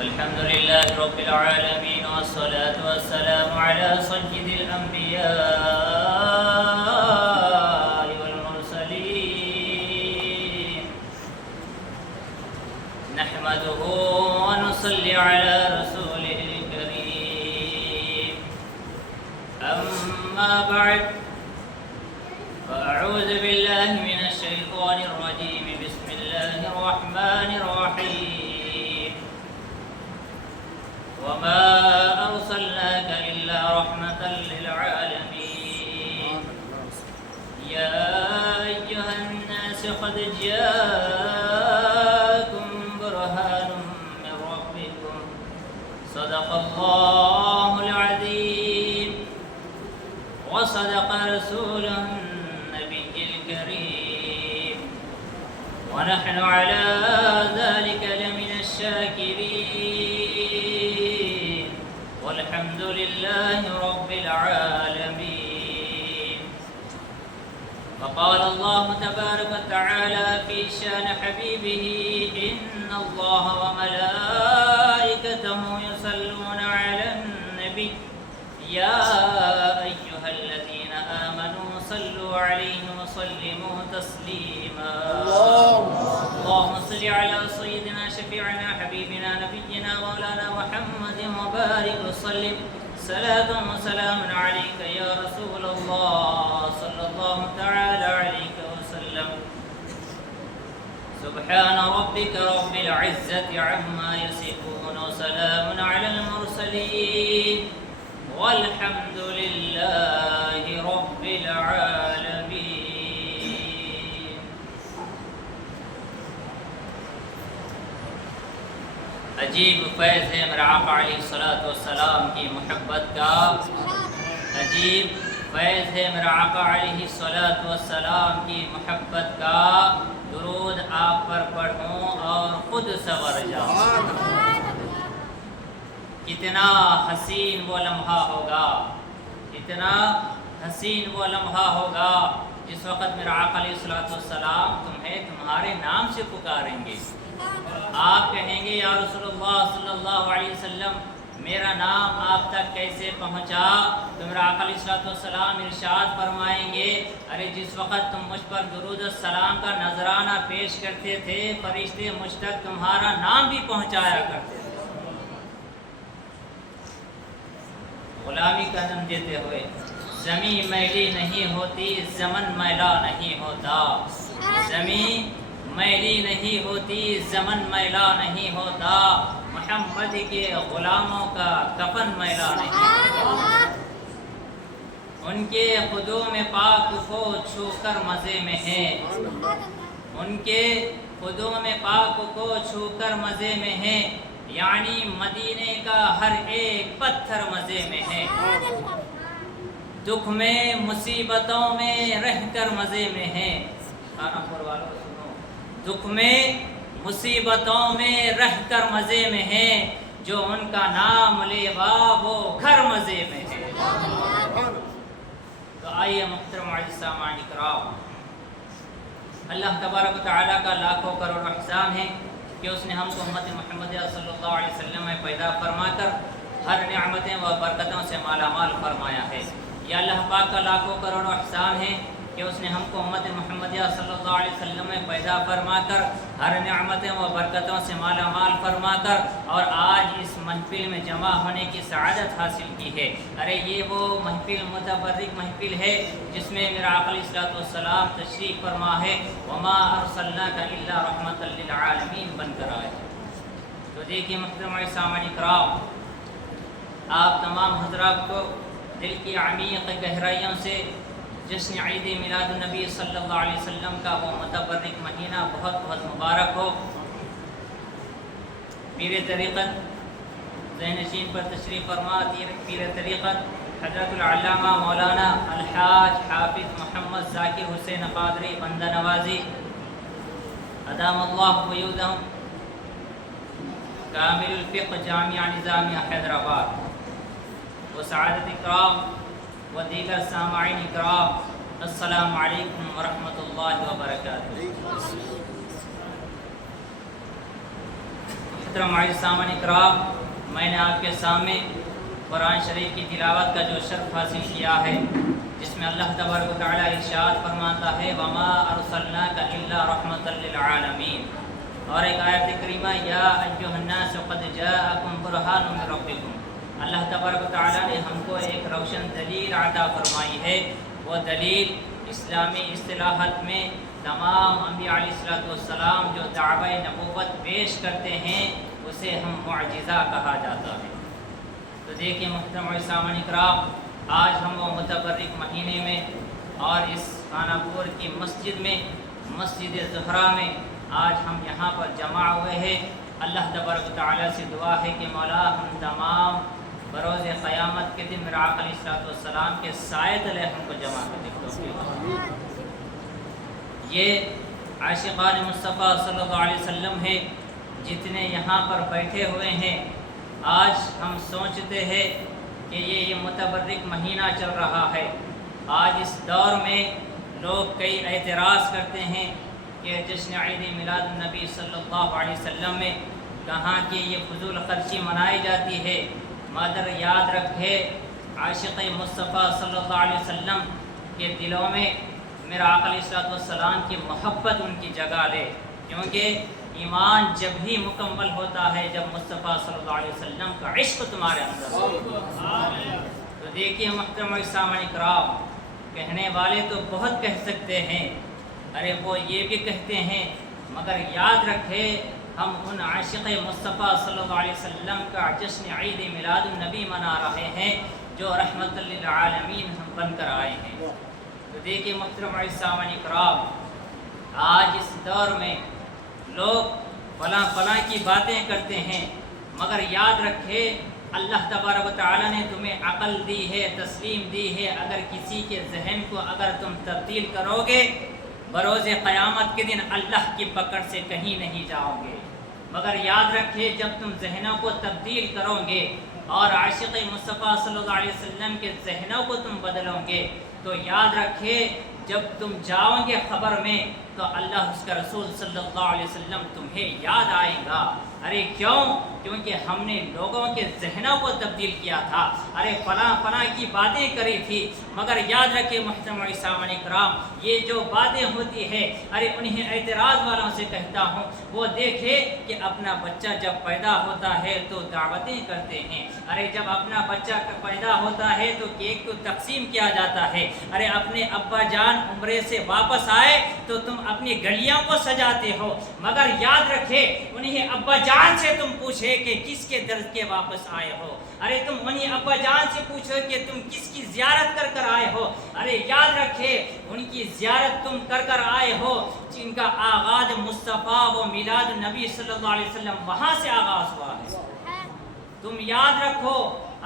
الحمد لله رب العالمين والصلاة والسلام على سيد الأنبياء والمرسلين نحمده ونصلي على رسوله الكريم أما بعد فأعوذ بالله من الشيطان الرجيم بسم الله الرحمن الرحيم وما أرسلناك إلا رحمة للعالمين يا أيها الناس قد جاءكم برهان من ربكم صدق الله العظيم وصدق رسوله النبي الكريم ونحن على ذلك لمن الشاكرين والحمد لله رب العالمين. وقال الله تبارك وتعالى في شان حبيبه إن الله وملائكته يصلون على النبي يا أيها الذين آمنوا صلوا عليه وسلموا تسليما. اللهم صل على سيدنا شفيعنا حبيبنا نبينا مولانا محمد وبارك وسلم صلاة وسلام عليك يا رسول الله صلى الله تعالى عليك وسلم. سبحان ربك رب العزة عما يصفون وسلام على المرسلين والحمد لله رب العالمين. عجیب فیض ہے میرے آقا علیہ السلام کی محبت کا، عجیب فیض ہے میرے آقا علیہ السلام کی محبت کا. درود آپ پر پڑھوں اور خود سنور جاؤں. کتنا حسین وہ لمحہ ہوگا، اتنا حسین وہ لمحہ ہوگا جس وقت میرا آقا علیہ السلام تمہیں تمہارے نام سے پکاریں گے. آپ کہیں گے یا رسول اللہ صلی اللہ علیہ وسلم میرا نام آپ تک کیسے پہنچا؟ تو میرا آقا علیہ السلام ارشاد فرمائیں گے ارے جس وقت تم مجھ پر درود السلام کا نذرانہ پیش کرتے تھے فرشتے مجھ تک تمہارا نام بھی پہنچایا کرتے تھے. غلامی کا نام دیتے ہوئے زمین میلی نہیں ہوتی زمن میلا نہیں ہوتا، زمین میلی نہیں ہوتی زمن میلا نہیں ہوتا، محمد کے غلاموں کا کفن میلا نہیں ہوتا. ان کے قدوم پاک کو چھو کر مزے میں ہے، ان کے قدوم پاک کو چھو کر مزے میں ہے، یعنی مدینے کا ہر ایک پتھر مزے میں ہے. دکھ میں مصیبتوں میں رہ کر مزے میں ہے. خانہ پور والوں سنو، دکھ میں مصیبتوں میں رہ کر مزے میں ہے، جو ان کا نام لے وہ گھر مزے میں ہے. تو آئیے محترم سامعین کرام، اللہ تبارک و تعالیٰ کا لاکھوں کروڑ احسان ہے کہ اس نے ہم کو امت محمدیہ صلی اللہ علیہ وسلم میں پیدا فرما کر ہر نعمتیں و برکتوں سے مالا مال فرمایا ہے. یہ اللہ پاک کا لاکھوں کروڑ احسان ہے کہ اس نے ہم کو امت محمدیہ صلی اللہ علیہ وسلم میں پیدا فرما کر ہر نعمتیں و برکتوں سے مالا مال فرما کر اور آج اس محفل میں جمع ہونے کی سعادت حاصل کی ہے. ارے یہ وہ محفل متبرک محفل ہے جس میں میرا آقا علیہ السلام تشریف فرما ہے، وما ارسلناک الا رحمۃ للعالمین بن کر آئے. تو دیکھیے محترم سامعین کرام، آپ تمام حضرات کو دل کی عمیق گہرائیوں سے جشن عید میلاد النبی صلی اللہ علیہ وسلم کا وہ متبرک مہینہ بہت بہت مبارک ہو. پیر طریقت ذہنشین پر تشریف فرما پیر طریقت حضرت العلامہ مولانا الحاج حافظ محمد ذاکر حسین قادری بندہ نوازی ادام اللہ قیودہم کامل الفقہ جامعہ نظامیہ حیدرآباد و سعادت اکرام و دیگر سامعین اکرام، السلام علیکم ورحمۃ اللہ وبرکاتہ. محترم معزز سامعین اکرام، میں نے آپ کے سامنے قرآن شریف کی تلاوت کا جو شرف حاصل کیا ہے، جس میں اللہ تبارک و تعالیٰ ارشاد فرماتا ہے وَمَا أَرْسَلْنَاكَ إِلَّا رَحْمَةً لِلْعَالَمِينَ، اور ایک آیت کریمہ یا ایھا الناس قد جاءکم برہان من ربکم، اللہ تبارک و تعالیٰ نے ہم کو ایک روشن دلیل عطا فرمائی ہے۔ وہ دلیل اسلامی اصطلاحات میں تمام انبیاء علیہ السلام جو دعوی نبوت پیش کرتے ہیں اسے ہم معجزہ کہا جاتا ہے۔ تو دیکھیے محترم سامعین اکرام، آج ہم وہ متبرک مہینے میں اور اس خانہ پور کی مسجد میں، مسجد زہرا میں آج ہم یہاں پر جمع ہوئے ہیں۔ اللہ تبارک و تعالیٰ سے دعا ہے کہ مولا ہم تمام بروز قیامت کے دن میرا آقا علیہ السلام کے سائے تلے ہم کو جمع کر دے۔ یہ عاشقان مصطفیٰ صلی اللہ علیہ وسلم ہے جتنے یہاں پر بیٹھے ہوئے ہیں۔ آج ہم سوچتے ہیں کہ یہ متبرک مہینہ چل رہا ہے۔ آج اس دور میں لوگ کئی اعتراض کرتے ہیں کہ جشن عید میلاد النبی صلی اللہ علیہ وسلم میں کہاں کی یہ فضول خرچی منائی جاتی ہے۔ مادر یاد رکھے عاشق مصطفیٰ صلی اللہ علیہ وسلم کے دلوں میں میرا آقا علیہ السلام کی محبت ان کی جگہ لے، کیونکہ ایمان جب ہی مکمل ہوتا ہے جب مصطفیٰ صلی اللہ علیہ وسلم کا عشق تمہارے اندر ہو۔ تو دیکھیے محترم سامعین اکرام، کہنے والے تو بہت کہہ سکتے ہیں، ارے وہ یہ بھی کہتے ہیں، مگر یاد رکھے ہم ان عاشق مصطفیٰ صلی اللہ علیہ وسلم کا جشن عید میلاد النبی منا رہے ہیں جو رحمت للعالمین ہم بن کر آئے ہیں۔ تو دیکھیے محترم سامعین اکرام، آج اس دور میں لوگ فلاں کی باتیں کرتے ہیں، مگر یاد رکھے اللہ تبارک و تعالیٰ نے تمہیں عقل دی ہے، تسلیم دی ہے، اگر کسی کے ذہن کو اگر تم تبدیل کرو گے بروز قیامت کے دن اللہ کی پکڑ سے کہیں نہیں جاؤ گے۔ مگر یاد رکھے جب تم ذہنوں کو تبدیل کرو گے اور عاشق مصطفیٰ صلی اللہ علیہ وسلم کے ذہنوں کو تم بدلو گے تو یاد رکھے جب تم جاؤ گے خبر میں تو اللہ اس کا رسول صلی اللہ علیہ وسلم تمہیں یاد آئے گا۔ ارے کیوں؟ کیونکہ ہم نے لوگوں کے ذہنوں کو تبدیل کیا تھا، ارے فلاں کی باتیں کری تھی، مگر یاد رکھے محترم سامعین اکرام، یہ جو باتیں ہوتی ہے ارے انہیں اعتراض والوں سے کہتا ہوں وہ دیکھے کہ اپنا بچہ جب پیدا ہوتا ہے تو دعوتیں کرتے ہیں، ارے جب اپنا بچہ پیدا ہوتا ہے تو کیک کو تقسیم کیا جاتا ہے، ارے اپنے ابا جان عمرے سے واپس آئے تو تم اپنی گلیاں کو سجاتے ہو، مگر یاد رکھے انہیں ابا جان سے تم پوچھے کہ کس کے درد کے واپس آئے ہو، ارے تم انہیں ابا جان سے پوچھو کہ تم کس کی زیارت کر آئے ہو، ارے یاد رکھے ان کی زیارت تم کر آئے ہو جن کا آغاز مصطفیٰ و میلاد نبی صلی اللہ علیہ وسلم وہاں سے آغاز ہوا ہے۔ تم یاد رکھو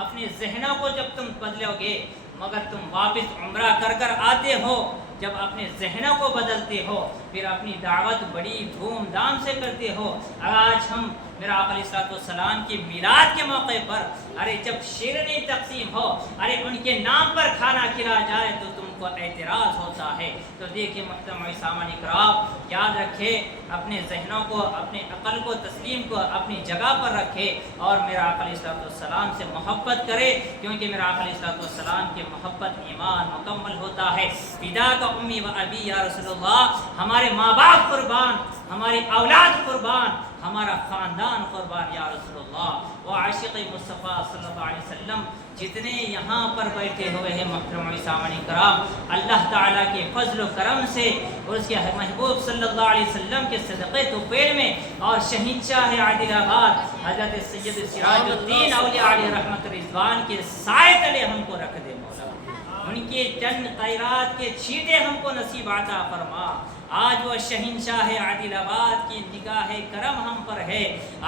اپنے ذہنوں کو جب تم بدلو گے، مگر تم واپس عمرہ کر آتے ہو، جب اپنے ذہنوں کو بدلتے ہو پھر اپنی دعوت بڑی دھوم دھام سے کرتے ہو۔ آج ہم میرا آقا علیہ السلام کی میلاد کے موقع پر ارے جب شیرنی تقسیم ہو، ارے ان کے نام پر کھانا کھلایا جائے تو تم کو اعتراض ہوتا ہے۔ تو دیکھیے محترم سامعین اکرام، یاد رکھے اپنے ذہنوں کو، اپنے عقل کو، تسلیم کو اپنی جگہ پر رکھے اور میرا آقا علیہ السلام سے محبت کرے، کیونکہ میرا آقا علیہ السلام کی محبت ایمان مکمل ہوتا ہے۔ فدا کا امی و ابی یا رسول اللہ، ہمارے ماں باپ قربان، ہماری اولاد قربان، ہمارا خاندان قربان یا رسول اللہ۔ وہ عاشق مصطفیٰ صلی اللہ علیہ وسلم جتنے یہاں پر بیٹھے ہوئے ہیں محترم سامعین کرام، اللہ تعالیٰ کے فضل و کرم سے اور اس کے محبوب صلی اللہ علیہ وسلم کے صدقے توفیل میں اور شہنشاہ عادل آباد حضرت سید سراج الدین اولیاء علیہ رحمت رضوان کے سائے تلے ہم کو رکھ دے مولا، ان کے چند خیرات کے چھیٹے ہم کو نصیب عطا فرما۔ آج وہ شہنشاہ عادل آباد کی نگاہ کرم ہم پر ہے،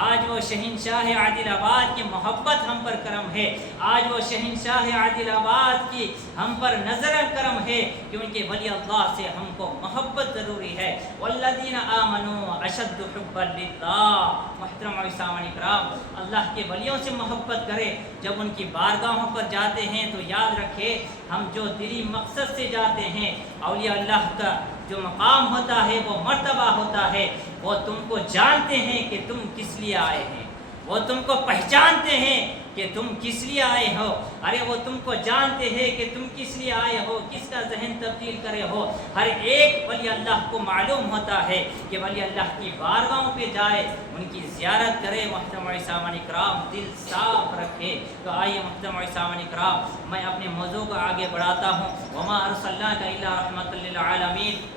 آج وہ شہنشاہ عادل آباد کی محبت ہم پر کرم ہے، آج وہ شہنشاہ عادل آباد کی ہم پر نظر کرم ہے، کیونکہ ولی اللہ سے ہم کو محبت ضروری ہے۔ والذین آمنوا اشد حبا للہ۔ محترم سامعین کرام، اللہ کے ولیوں سے محبت کرے، جب ان کی بارگاہوں پر جاتے ہیں تو یاد رکھے ہم جو دلی مقصد سے جاتے ہیں، اولیاء اللہ کا جو مقام ہوتا ہے، وہ مرتبہ ہوتا ہے، وہ تم کو جانتے ہیں کہ تم کس لیے آئے ہیں، وہ تم کو پہچانتے ہیں کہ تم کس لیے آئے ہو، ارے وہ تم کو جانتے ہیں کہ تم کس لیے آئے ہو، کس کا ذہن تبدیل کرے ہو۔ ہر ایک ولی اللہ کو معلوم ہوتا ہے کہ ولی اللہ کی بارگاہوں پہ جائے، ان کی زیارت کرے۔ محترم سامعین کرام، دل صاف رکھے۔ تو آئیے محترم سامعین کرام، میں اپنے موضوع کو آگے بڑھاتا ہوں۔ وما ارسلناک الا رحمۃ للعالمین۔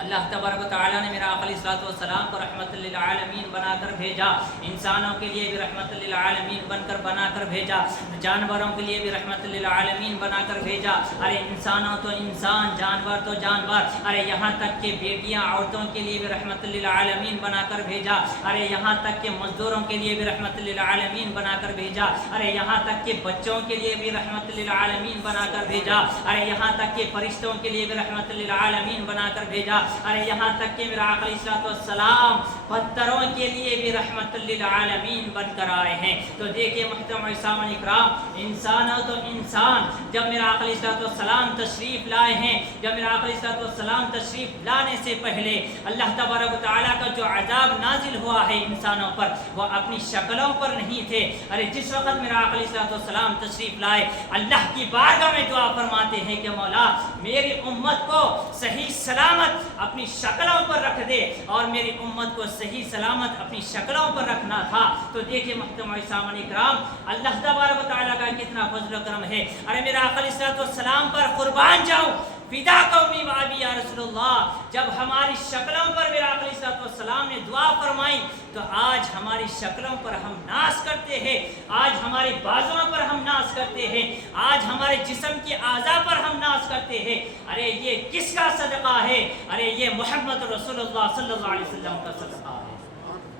اللہ تبارک و تعالیٰ نے میرا آقا علیہ الصلوۃ والسلام کو رحمت للعالمین بنا کر بھیجا، انسانوں کے لیے بھی رحمت للعالمین بنا کر بھیجا، جانوروں کے لیے بھی رحمت للعالمین بنا کر بھیجا۔ ارے انسانوں تو انسان، جانور تو جانور، ارے یہاں تک کہ بیٹیاں عورتوں کے لیے بھی رحمت للعالمین بنا کر بھیجا، ارے یہاں تک کہ مزدوروں کے لیے بھی رحمت للعالمین بنا کر بھیجا، ارے یہاں تک کہ بچوں کے لیے بھی رحمت للعالمین بنا کر بھیجا، ارے یہاں تک کہ فرشتوں کے لیے بھی رحمت للعالمین بنا کر بھیجا، ارے یہاں تک کہ میرا آقا علیہ الصلوۃ والسلام پتھروں کے لیے بھی رحمت للعالمین بن کر آئے ہیں۔ تو دیکھیے محترم سامعین کرام، انسان ہو تو انسان، جب میرا آقا علیہ الصلوۃ والسلام تشریف لائے ہیں، جب میرا آقا علیہ الصلوۃ والسلام تشریف لانے سے پہلے اللہ تبارک و تعالیٰ کا جو عذاب نازل ہوا ہے انسانوں پر، وہ اپنی شکلوں پر نہیں تھے۔ ارے جس وقت میرا آقا علیہ الصلوۃ والسلام تشریف لائے، اللہ کی بارگاہ میں دعا فرماتے ہیں کہ مولا میری امت کو صحیح سلامت اپنی شکلوں پر رکھ دے، اور میری امت کو صحیح سلامت اپنی شکلوں پر رکھنا تھا۔ تو دیکھیے محترم سامعین کرام، اللہ تبارک و تعالیٰ کا کتنا فضل و کرم ہے۔ ارے میرا آقا علیہ الصلوۃ والسلام پر قربان جاؤں، فدا قومی و ابی یا رسول اللہ۔ جب ہماری شکلوں پر میرا آقا علیہ الصلوۃ والسلام نے دعا فرمائی، تو آج ہماری شکلوں پر ہم ناز کرتے ہیں، آج ہماری بازوؤں پر ہم ناز کرتے ہیں، آج ہمارے جسم کی اعضاء پر ہم ناز کرتے ہیں۔ ارے یہ کس کا صدقہ ہے؟ ارے یہ محمد رسول اللہ صلی اللہ علیہ وسلم کا صدقہ ہے،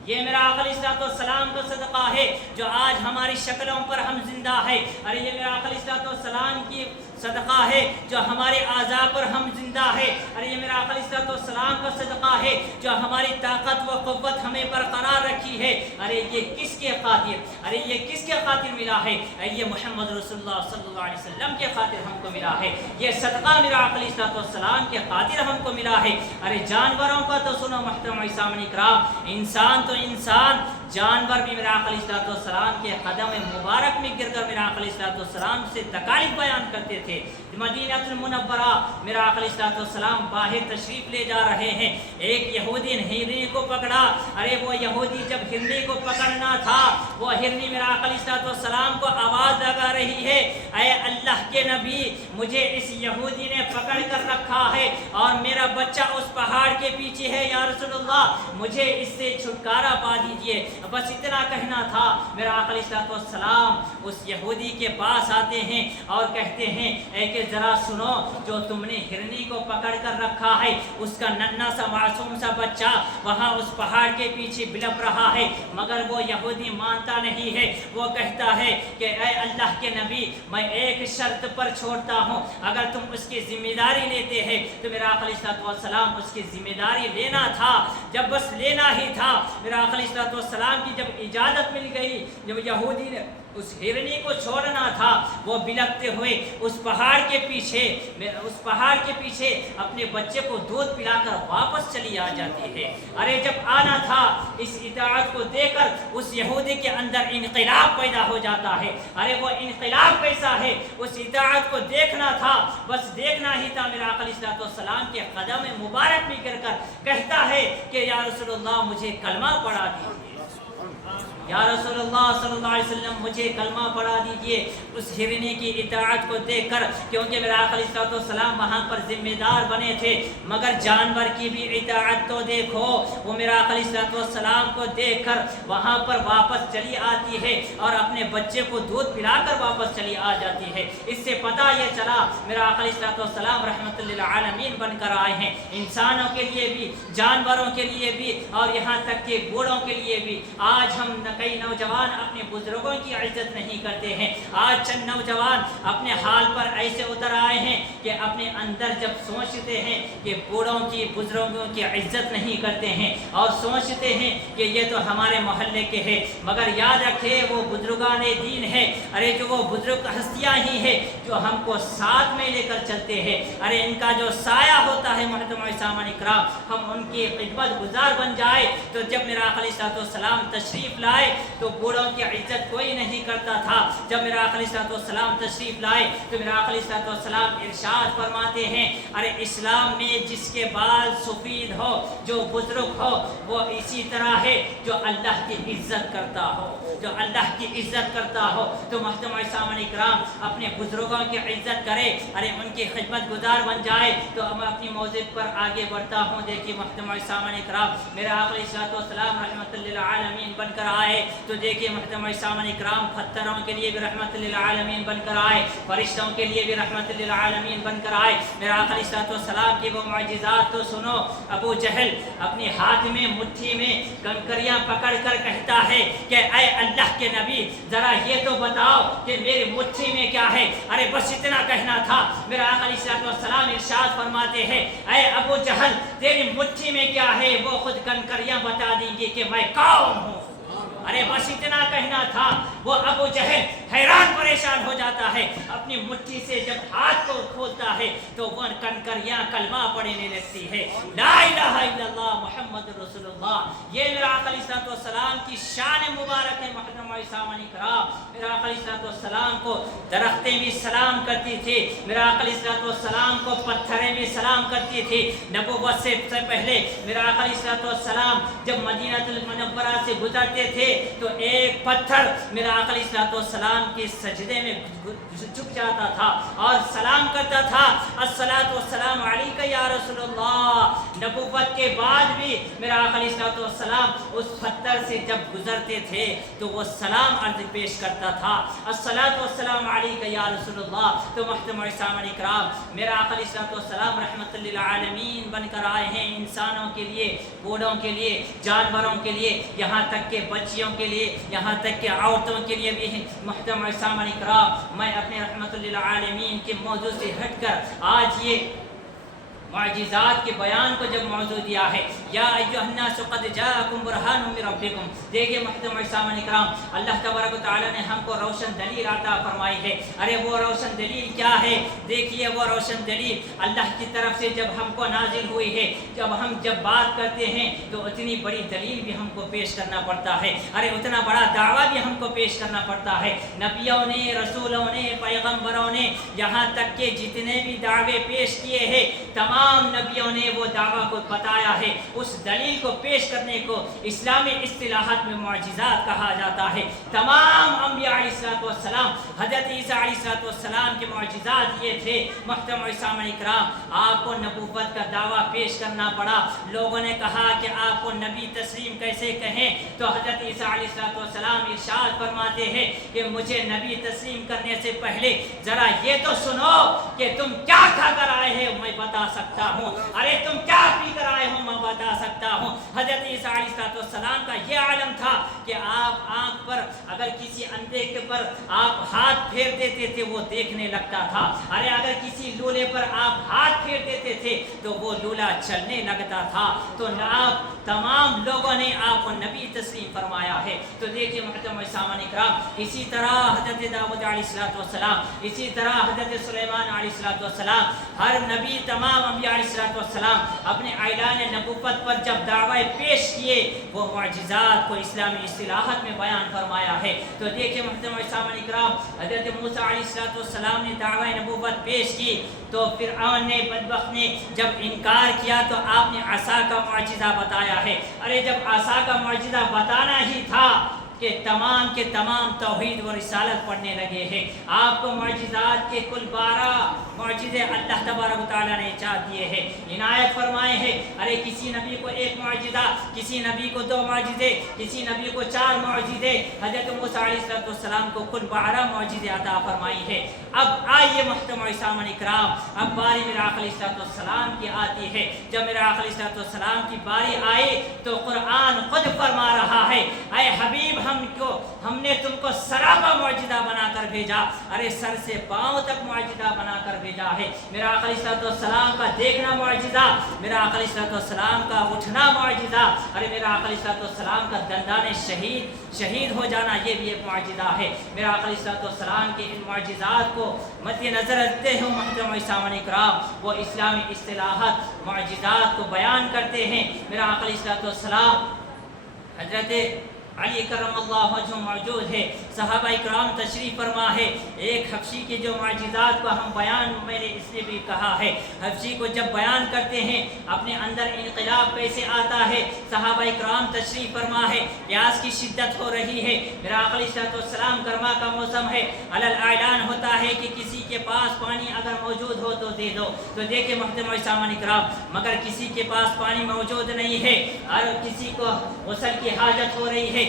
یہ میرا آقا علیہ الصلوۃ والسلام کا صدقہ ہے جو آج ہماری شکلوں پر ہم زندہ ہے۔ ارے یہ میرا آقا علیہ الصلوۃ والسلام کی صدقہ ہے جو ہمارے اعضاء پر ہم زندہ ہے۔ ارے یہ میرا آقا علیہ الصلوۃ والسلام کا صدقہ ہے جو ہماری طاقت و قوت ہمیں برقرار رکھی ہے۔ ارے یہ کس کے خاطر، ارے یہ کس کے خاطر ملا ہے؟ یہ محمد رسول اللہ صلی اللہ علیہ وسلم کے خاطر ہم کو ملا ہے۔ یہ صدقہ میرا آقا علیہ الصلوۃ والسلام کے خاطر ہم کو ملا ہے۔ ارے جانوروں کا تو سنو محترم سامعین کرام، انسان تو انسان، جانور بھی میرا آقا علیہ الصلوۃ والسلام کے قدم مبارک میں گر کر میرا آقا علیہ الصلوۃ والسلام سے تکالیف بیان کرتے تھے۔ مدینہ المنورہ میرا آقا علیہ الصلوۃ والسلام باہر تشریف لے جا رہے ہیں، ایک یہودی نے ہرنی کو پکڑا۔ ارے وہ یہودی جب ہرنی کو پکڑنا تھا، وہ ہرنی میرا آقا علیہ الصلوۃ والسلام کو آواز لگا رہی ہے، اے اللہ کے نبی، مجھے اس یہودی نے پکڑ کر رکھا ہے اور میرا بچہ اس پہاڑ کے پیچھے ہے، یا رسول اللہ مجھے اس سے چھٹکارا پا دیجئے۔ بس اتنا کہنا تھا، میرا آقا علیہ الصلوۃ والسلام اس یہودی کے پاس آتے ہیں اور کہتے ہیں اے کہ ذرا سنو، جو تم نے ہرنی کو پکڑ کر رکھا ہے، اس کا ننھا سا معصوم سا بچہ وہاں اس پہاڑ کے پیچھے بلپ رہا ہے، مگر وہ یہودی مانتا نہیں ہے۔ وہ کہتا ہے کہ اے اللہ کے نبی، میں ایک شرط پر چھوڑتا ہوں، اگر تم اس کی ذمہ داری لیتے ہیں تو میرا آقا علیہ الصلوۃ والسلام اس کی ذمہ داری لینا تھا، جب بس لینا ہی تھا۔ میرا آقا علیہ الصلوۃ والسلام کی جب اجازت مل گئی، جب یہودی نے اس ہرنی کو چھوڑنا تھا، وہ بلکتے ہوئے اس پہاڑ کے پیچھے اپنے بچے کو دودھ پلا کر واپس چلی آ جاتی ہے۔ ارے جب آنا تھا، اس اطاعت کو دے کر اس یہودی کے اندر انقلاب پیدا ہو جاتا ہے۔ ارے وہ انقلاب کیسا ہے، اس اطاعت کو دیکھنا تھا، بس دیکھنا ہی تھا۔ میرا آقا علیہ الصلوۃ والسلام کے قدم مبارک میں گر کر کہتا ہے کہ یا رسول اللہ مجھے کلمہ پڑھا دیجیے، یا رسول اللہ صلی اللہ علیہ وسلم مجھے کلمہ پڑھا دیجئے۔ اس ہرنی کی اطاعت کو دیکھ کر، کیونکہ میرا آقا علیہ الصلوۃ والسلام وہاں پر ذمہ دار بنے تھے، مگر جانور کی بھی اطاعت تو دیکھو، وہ میرا آقا علیہ الصلوۃ والسلام کو دیکھ کر وہاں پر واپس چلی آتی ہے اور اپنے بچے کو دودھ پلا کر واپس چلی آ جاتی ہے۔ اس سے پتہ یہ چلا میرا آقا علیہ الصلوۃ والسلام رحمت للعالمین بن کر آئے ہیں، انسانوں کے لیے بھی، جانوروں کے لیے بھی، اور یہاں تک کہ بوڑھوں کے لیے بھی۔ آج ہم کئی نوجوان اپنے بزرگوں کی عزت نہیں کرتے ہیں، آج چند نوجوان اپنے حال پر ایسے اتر آئے ہیں کہ اپنے اندر جب سوچتے ہیں کہ بوڑھوں کی، بزرگوں کی عزت نہیں کرتے ہیں اور سوچتے ہیں کہ یہ تو ہمارے محلے کے ہیں، مگر یاد رکھے وہ بزرگان دین ہے۔ ارے جو وہ بزرگ ہستیاں ہی ہیں جو ہم کو ساتھ میں لے کر چلتے ہیں، ارے ان کا جو سایہ ہوتا ہے محترم سامعین کرام، ہم ان کی خدمت گزار بن جائے۔ تو جب میرا آقا علیہ الصلوۃ والسلام تشریف لائے جائے تو بوڑھوں کی عزت کوئی نہیں کرتا تھا۔ جب میرا آقا علیہ السلام تشریف لائے تو میرا آقا علیہ السلام ارشاد فرماتے ہیں ارے اسلام میں جس کے بال سفید ہو، جو بزرگ ہو، وہ اسی طرح ہے جو اللہ کی عزت کرتا ہو، جو اللہ کی عزت کرتا ہو۔ تو محترم سامعین کرام اپنے بزرگوں کی عزت کرے، ارے ان کی خدمت گزار بن جائے۔ تو میں اپنی موضوع پر آگے بڑھتا ہوں۔ دیکھیے محترم سامعین کرام میرا آقا علیہ السلام رحمت للعالمین بن کر آئے تو دیکھیے محترم سامعین کرام پتھروں کے لیے بھی رحمت للعالمین بن کر آئے، فرشتوں کے لیے بھی رحمت للعالمین بن کر آئے۔ میرا آقا علیہ السلام کی وہ معجزات تو سنو۔ ابو جہل اپنے ہاتھ میں مٹھی میں کنکریاں پکڑ کر کہتا ہے کہ اے اللہ کے نبی ذرا یہ تو بتاؤ کہ میری مٹھی میں کیا ہے۔ ارے بس اتنا کہنا تھا۔ میرا آقا علیہ السلام ارشاد فرماتے ہیں اے ابو جہل تیری مٹھی میں کیا ہے، وہ خود کنکریاں بتا دیں گے کہ میں کون ہوں۔ ارے بس اتنا کہنا تھا۔ وہ ابو جہل حیران پریشان ہو جاتا ہے، اپنی مٹھی سے جب ہاتھ کو کھولتا ہے تو وہ کنکریاں کلمہ پڑھنے لگتی ہے، لا الہ الا اللہ محمد رسول اللہ۔ یہ میرا آقا علیہ السلام کی شان مبارک ہے۔ محترم سامعین کرام میرا آقا علیہ السلام کو درختیں بھی سلام کرتی تھی، میرا آقا علیہ السلام کو پتھریں بھی سلام کرتی تھی۔ نبوت سے پہلے میرا آقا علیہ السلام جب مدینہ المنورہ سے گزرتے تھے تو ایک پتھر میرا آقا علیہ السلام کے سجدے میں جھک جاتا تھا اور سلام کرتا تھا، الصلاۃ والسلام علیک یا رسول اللہ۔ نبوت کے بعد بھی میرا آقا علیہ السلام اس پتھر سے جب گزرتے تھے تو وہ سلام عرض پیش کرتا تھا، الصلاۃ والسلام علیک یا رسول اللہ۔ تو محترم سامعین کرام میرا آقا علیہ السلام رحمت للعالمین بن کر آئے ہیں، انسانوں کے لیے، بوڑھوں کے لیے، جانوروں کے لیے، یہاں تک کہ بچیوں کے لیے، یہاں تک کہ عورتوں کے لیے بھی ہیں۔ محترم سامعین کرام میں اپنے رحمت للعالمین کے موضوع سے ہٹ کر آج یہ معجزات کے بیان کو جب موضوع دیا ہے، یا ایھا الناس قد جاءکم برہان من ربکم۔ دیکھیے محترم سامعین کرام اللہ تبارک و تعالی نے ہم کو روشن دلیل عطا فرمائی ہے۔ ارے وہ روشن دلیل کیا ہے؟ دیکھیے وہ روشن دلیل اللہ کی طرف سے جب ہم کو نازل ہوئی ہے، جب بات کرتے ہیں تو اتنی بڑی دلیل بھی ہم کو پیش کرنا پڑتا ہے، ارے اتنا بڑا دعویٰ بھی ہم کو پیش کرنا پڑتا ہے۔ نبیوں نے، رسولوں نے، پیغمبروں نے، یہاں تک کہ جتنے بھی دعوے پیش کیے ہیں تمام نبیوں نے وہ دعویٰ کو بتایا ہے۔ اس دلیل کو پیش کرنے کو اسلامی اصطلاحات میں معجزات کہا جاتا ہے۔ تمام انبیاء علیہ السلام، حضرت عیسیٰ علیہ السلام کے معجزات یہ تھے۔ محترم سامعین کرام آپ کو نبوت کا دعویٰ پیش کرنا پڑا۔ لوگوں نے کہا کہ آپ کو نبی تسلیم کیسے کہیں، تو حضرت عیسیٰ علیہ السلام ارشاد فرماتے ہیں کہ مجھے نبی تسلیم کرنے سے پہلے ذرا یہ تو سنو کہ تم کیا کھا کر آئے ہیں میں بتا سکتا ہوں، ارے تم کیا پی کر آئے ہو میں بتا سکتا ہوں۔ حضرت عیسیٰ علیہ السلام کا یہ عالم تھا کہ آپ آنکھ پر اگر کسی اندھے کے پر آپ ہاتھ پھیر دیتے تھے وہ دیکھنے لگتا تھا، ارے اگر کسی لولے پر آپ ہاتھ پھیر دیتے تھے تو وہ لولا چلنے لگتا تھا۔ تو آپ تمام لوگوں نے آپ کو نبی تسلیم فرمایا ہے۔ تو دیکھیے محترم سامعین کرام اسی طرح حضرت داؤد علیہ السلام، اسی طرح حضرت سلیمان علیہ السلام، ہر نبی تمام انبیاء علیہ السلام اپنے اعلان نبوت پر جب دعوی پیش کیے وہ معجزات کو اسلامی اصطلاحات میں بیان فرمایا ہے۔ تو دیکھیں محترم سامعین کرام حضرت موسیٰ علیہ السلام نے دعوی نبوت پیش کی تو فرعون نے بدبخت نے جب انکار کیا تو آپ نے عصا کا معجزہ بتایا ہے۔ ارے جب عصا کا معجزہ بتانا ہی تھا کہ تمام کے تمام توحید و رسالت پڑھنے لگے ہیں۔ آپ کو معجزات کے کل 12 معجزے اللہ تبارک و تعالیٰ نے چاہ دیے ہیں، عنایت فرمائے ہیں۔ ارے کسی نبی کو ایک معجزہ، کسی نبی کو 2 معجزے، کسی نبی کو 4 معجزے، حضرت موسیٰ علیہ السلام کو کل 12 معجزے عطا فرمائی ہے۔ اب آئیے محترم سامعین کرام اب باری میرے آقا علیہ السلام کی آتی ہے۔ جب میرے آقا علیہ السلام کی باری آئی تو قرآن خود فرما رہا ہے اے حبیب ہم نے تم کو سراپا معجزہ بنا کر بھیجا، ارے سر سے پاؤں تک معجزہ بنا کر بھیجا ہے۔ میرا آقا علیہ السلام کا دیکھنا معجزہ، میرا آقا علیہ السلام کا اٹھنا معجزہ، ارے میرا آقا علیہ السلام کا دندان شہید ہو جانا یہ بھی ایک معجزہ ہے۔ میرا آقا علیہ السلام کے ان معجزات کو مد نظر رکھتے ہوئے محترم سامعین کرام وہ اسلامی اصطلاحات معجزات کو بیان کرتے ہیں۔ میرا آقا علیہ السلام حضرت علی کرم اللہ وجہ موجود ہے، صحابہ اکرام تشریف فرما ہے۔ ایک حبشی کے جو معجزات کو ہم بیان میں نے اس لیے بھی کہا ہے، حبشی کو جب بیان کرتے ہیں اپنے اندر انقلاب کیسے آتا ہے۔ صحابہ اکرام تشریف فرما ہے، پیاس کی شدت ہو رہی ہے، میرا آقا علیہ السلام گرما کا موسم ہے، اعلان ہوتا ہے کہ کسی کے پاس پانی اگر موجود ہو تو دے دو۔ تو دیکھیں محترم سامعین اکرام، مگر کسی کے پاس پانی موجود نہیں ہے اور کسی کو غسل کی حاجت ہو رہی ہے،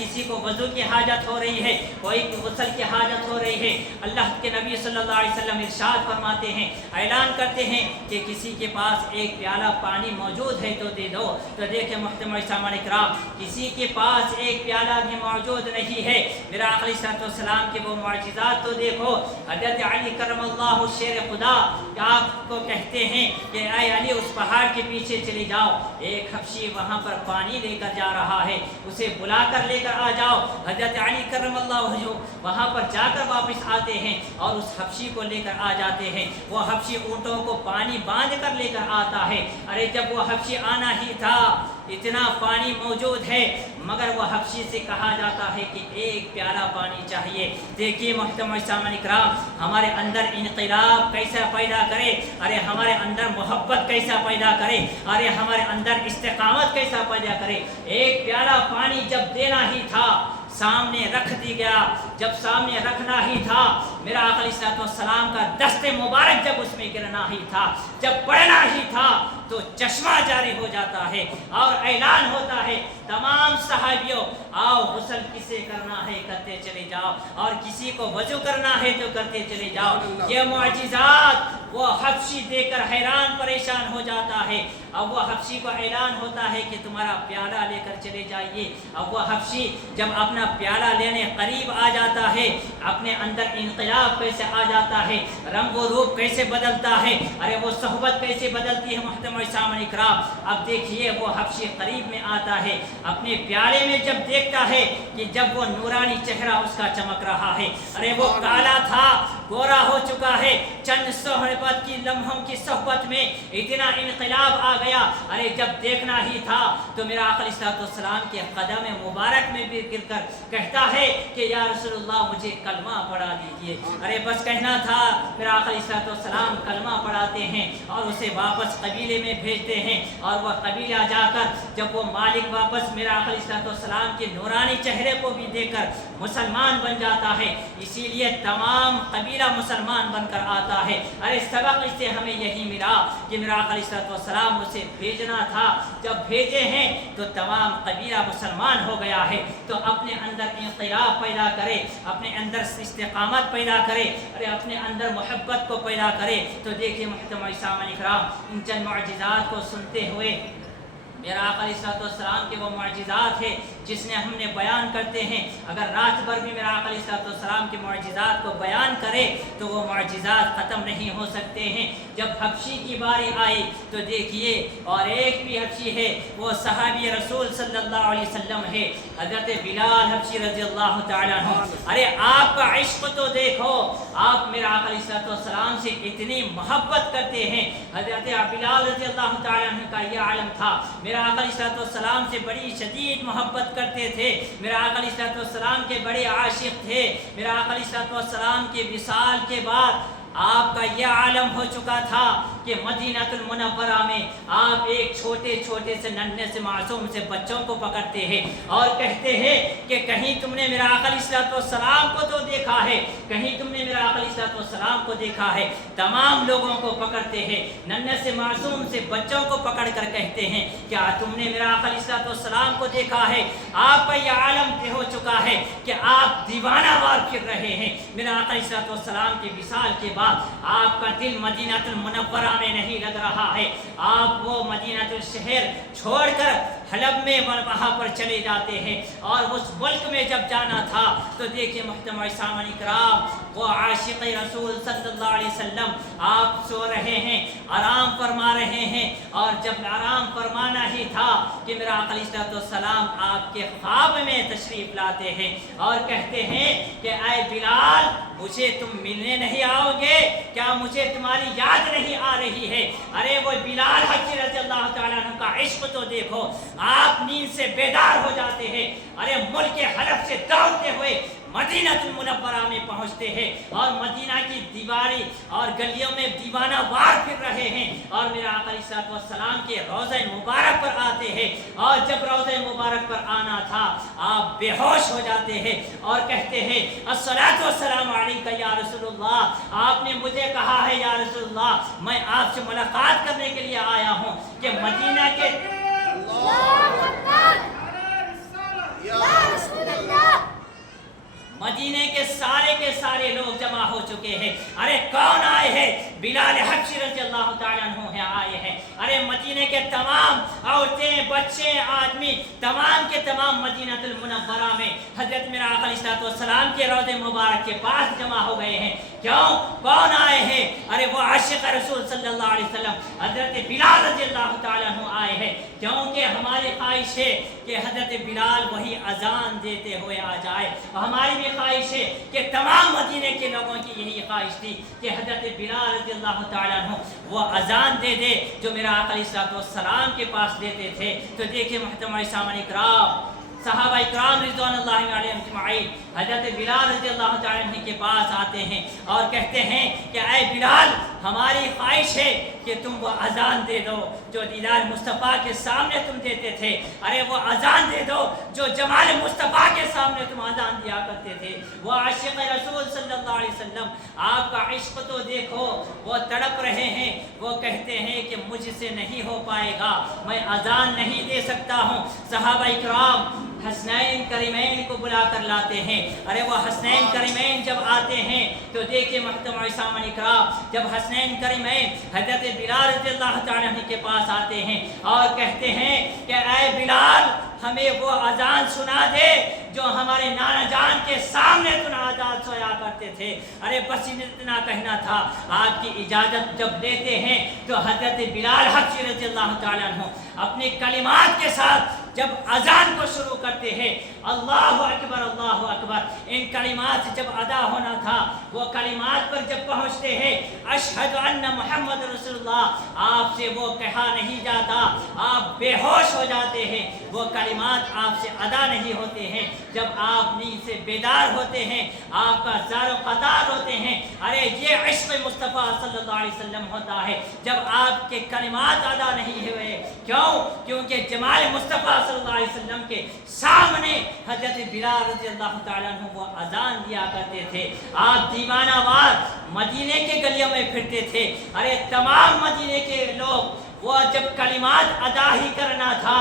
کسی کو وضو کی حاجت ہو رہی ہے، کوئی غسل کی حاجت ہو رہی ہے۔ اللہ کے نبی صلی اللہ علیہ وسلم ارشاد فرماتے ہیں، اعلان کرتے ہیں کہ کسی کے پاس ایک پیالہ پانی موجود ہے تو دے دو۔ تو دیکھیں محترم سامعین اکرام، کسی کے پاس ایک پیالہ بھی موجود نہیں ہے۔ میرا آقا علیہ السلام کے وہ معجزات تو دیکھو۔ حضرت علی کرم اللہ شیر خدا آپ کو کہتے ہیں کہ اے علی اس پہاڑ کے پیچھے چلے جاؤ، ایک حبشی وہاں پر پانی لے کر جا رہا ہے، اسے بلا کر لے کر آ جاؤ۔ حضرت علی کرم اللہ وجہہ وہاں پر جا کر واپس آتے ہیں اور اس حبشی کو لے کر آ جاتے ہیں۔ وہ حبشی اونٹوں کو پانی باندھ کر لے کر آتا ہے۔ جب وہ حبشی آنا ہی تھا، اتنا پانی موجود ہے، مگر وہ حبشی سے کہا جاتا ہے کہ ایک پیالہ پانی چاہیے۔ دیکھیے محترم سامعین اکرام، ہمارے اندر انقلاب کیسا پیدا کرے، ہمارے اندر محبت کیسا پیدا کرے، ہمارے اندر استقامت کیسا پیدا کرے۔ ایک پیالہ پانی جب دینا ہی تھا، سامنے رکھ دی گیا، جب سامنے رکھنا ہی تھا، میرا آقا علیہ السلام کا دست مبارک جب اس میں گرنا ہی تھا، جب پڑھنا ہی تھا، تو چشمہ جاری ہو جاتا ہے اور اعلان ہوتا ہے تمام صحابیوں، آؤ غسل کسے کرنا ہے کرتے چلے جاؤ، اور کسی کو وضو کرنا ہے تو کرتے چلے جاؤ۔ یہ معجزات وہ حبشی دے کر حیران پریشان ہو جاتا ہے۔ اب وہ حبشی کو اعلان ہوتا ہے کہ تمہارا پیالہ لے کر چلے جائیے۔ اب وہ حبشی جب اپنا پیالہ لینے قریب آ جاتا ہے، اپنے اندر انقلاب کیسے آ جاتا ہے، رنگ و روپ کیسے بدلتا ہے، وہ صحبت کیسے بدلتی ہے محترم سامعین اکرام۔ اب دیکھیے وہ حبشی قریب میں آتا ہے، اپنے پیالے میں جب دیکھتا ہے کہ جب وہ نورانی چہرہ اس کا چمک رہا ہے، وہ کالا تھا، گورا ہو چکا ہے، چند صحبت کی لمحوں کی صحبت میں اتنا انقلاب آ گیا۔ جب دیکھنا ہی تھا تو میرا آقا علیہ السلام کے قدم مبارک میں بھی گر کر کہتا ہے کہ یا رسول اللہ مجھے کلمہ پڑھا دیجئے۔ بس کہنا تھا، میرا آقا علیہ السلام کلمہ پڑھاتے ہیں اور اسے واپس قبیلے میں بھیجتے ہیں، اور وہ قبیلہ جا کر جب وہ مالک واپس میرا آقا علیہ السلام کے نورانی چہرے کو بھی دیکھ کر مسلمان بن جاتا ہے۔ اسی لیے تمام قبیلہ مسلمان بن کر آتا ہے۔ سبق اس سے ہمیں یہی ملا کہ میرا آقا علیہ السلام اسے بھیجنا تھا، جب بھیجے ہیں تو تمام قبیلہ مسلمان ہو گیا ہے۔ تو اپنے اندر انقلاب پیدا کرے، اپنے اندر استقامت پیدا کرے، اپنے اندر محبت کو پیدا کرے۔ تو دیکھیں محترم سامعین اکرام، ان چند معجزات کو سنتے ہوئے میرا آقا علیہ السلام کے وہ معجزات ہیں جس نے ہم نے بیان کرتے ہیں، اگر رات بھر بھی میرا آقا علیہ السلام کے معجزات کو بیان کرے تو وہ معجزات ختم نہیں ہو سکتے ہیں۔ جب حبشی کی باری آئی تو دیکھیے، اور ایک بھی حبشی ہے، وہ صحابی رسول صلی اللہ علیہ وسلم ہے، حضرت بلال حبشی رضی اللہ تعالیٰ عنہ۔ آپ کا عشق تو دیکھو، آپ میرا آقا علیہ السلام سے اتنی محبت کرتے ہیں۔ حضرت بلال رضی اللہ تعالیٰ عنہ کا یہ عالم تھا، میرا آقا علیہ السلام سے بڑی شدید محبت کرتے تھے، میرا آقا علیہ السلام کے بڑے عاشق تھے۔ میرا آقا علیہ السلام کے وصال کے بعد آپ کا یہ عالم ہو چکا تھا کہ مدینہ المنورہ میں آپ ایک چھوٹے چھوٹے سے ننھے سے معصوم سے بچوں کو پکڑتے ہیں اور کہتے ہیں کہ کہیں تم نے میرا آقا علیہ السلام کو تو دیکھا ہے، کہیں تم نے میرا آقا علیہ السلام کو دیکھا ہے۔ تمام لوگوں کو پکڑتے ہیں، ننھے سے معصوم سے بچوں کو پکڑ کر کہتے ہیں کیا تم نے میرا آقا علیہ السلام کو دیکھا ہے؟ آپ کا یہ عالم ہو چکا ہے کہ آپ دیوانہ وار پھر رہے ہیں۔ میرا آقا علیہ السلام کے وصال کے بعد آپ کا دل مدینہ المنورہ میں نہیں لگ رہا ہے، آپ وہ مدینہ الشہر چھوڑ کر حلب میں وہاں پر چلے جاتے ہیں، اور اس ملک میں جب جانا تھا تو دیکھیں محترم سامعین اکرام، وہ عاشق رسول صلی اللہ علیہ وسلم آپ سو رہے ہیں، آرام فرما رہے ہیں، اور جب آرام فرمانا ہی تھا کہ میرا آقا علیہ السلام آپ کے خواب میں تشریف لاتے ہیں اور کہتے ہیں کہ اے بلال مجھے تم ملنے نہیں آؤ گے؟ کیا مجھے تمہاری یاد نہیں آ رہی ہے؟ ارے وہ بلال حبشی رضی اللہ تعالیٰ عنہ کا عشق تو دیکھو، آپ نیند سے بیدار ہو جاتے ہیں، ارے ملک حلب سے دوڑتے ہوئے مدینہ المنورہ میں پہنچتے ہیں اور مدینہ کی دیواری اور گلیوں میں دیوانہ وار پھر رہے ہیں، اور میرے آقا علیہ الصلوۃ والسلام کے روضہ مبارک پر آتے ہیں، اور جب روضہ مبارک پر آنا تھا آپ بے ہوش ہو جاتے ہیں اور کہتے ہیں الصلاۃ والسلام علیک یا رسول اللہ، آپ نے مجھے کہا ہے یا رسول اللہ میں آپ سے ملاقات کرنے کے لیے آیا ہوں کہ مدینہ کے مدینے کے سارے لوگ جمع ہو چکے ہیں۔ ارے کون آئے ہیں؟ بلال حبشی رضی اللہ تعالیٰ عنہ آئے ہیں۔ ارے مدینے کے تمام عورتیں، بچے، آدمی، تمام کے تمام مدینہ المنورہ میں حضرت میرا آقا علیہ الصلوۃ والسلام کے روضہ مبارک کے پاس جمع ہو گئے ہیں۔ کیوں؟ کون آئے ہیں؟ ارے وہ عاشق رسول صلی اللہ علیہ وسلم حضرت بلال رضی اللہ تعالیٰ عنہ آئے ہیں، کیونکہ ہماری خواہش ہے کہ حضرت بلال وہی اذان دیتے ہوئے آ جائے، اور ہماری بھی خواہش ہے کہ تمام مدینے کے لوگوں کی یہی خواہش تھی کہ حضرت بلال رضی اللہ تعالیٰ عنہ وہ اذان دے دے جو میرا آقا علیہ الصلوۃ والسلام کے پاس دیتے تھے۔ تو دیکھیں محترم سامعین کرام، صحابہ اکرام رضوان اللہ علیہم اجمعین حضرت بلال رضی اللہ تعالیٰ عنہ کے پاس آتے ہیں اور کہتے ہیں کہ اے بلال، ہماری خواہش ہے کہ تم وہ اذان دے دو جو دیدار مصطفیٰ کے سامنے تم دیتے تھے، ارے وہ اذان دے دو جو جمال مصطفیٰ کے سامنے تم اذان دیا کرتے تھے۔ وہ عاشق رسول صلی اللہ علیہ وسلم، آپ کا عشق تو دیکھو، وہ تڑپ رہے ہیں، وہ کہتے ہیں کہ مجھ سے نہیں ہو پائے گا، میں اذان نہیں دے سکتا ہوں۔ صحابہ اکرام حسنین کریمین کو بلا کر لاتے ہیں۔ ارے وہ حسنین کریمین جب آتے ہیں تو دیکھیں محترم سامعین کرام، جب حسنین کریمین حضرت بلال رضی اللہ تعالیٰ عنہ کے پاس آتے ہیں اور کہتے ہیں کہ اے بلال، ہمیں وہ اذان سنا دے جو ہمارے نانا جان کے سامنے تم آزاد سویا کرتے تھے۔ ارے بس اتنا کہنا تھا، آپ کی اجازت جب دیتے ہیں تو حضرت بلال حبشی رضی اللہ تعالیٰ عنہ اپنے کلمات کے ساتھ جب اذان کو شروع کرتے ہیں، اللہ اکبر اللہ اکبر، ان کلمات سے جب ادا ہونا تھا، وہ کلمات پر جب پہنچتے ہیں اشہد ان محمد رسول اللہ، آپ سے وہ کہا نہیں جاتا، آپ بے ہوش ہو جاتے ہیں، وہ کلمات آپ سے ادا نہیں ہوتے ہیں۔ جب آپ نیند سے بیدار ہوتے ہیں، آپ کا زار و قطار ہوتے ہیں۔ ارے یہ عشق مصطفیٰ صلی اللہ علیہ وسلم ہوتا ہے جب آپ کے کلمات ادا نہیں ہوئے۔ کیوں؟ کیونکہ جمال مصطفیٰ صلی اللہ علیہ وسلم کے سامنے حضرت بلال رضی اللہ تعالیٰ عنہ وہ اذان دیا کرتے تھے۔ آپ دیوانہ وار مدینے کے گلیوں میں پھرتے تھے۔ ارے تمام مدینے کے لوگ وہ جب کلمات ادا ہی کرنا تھا،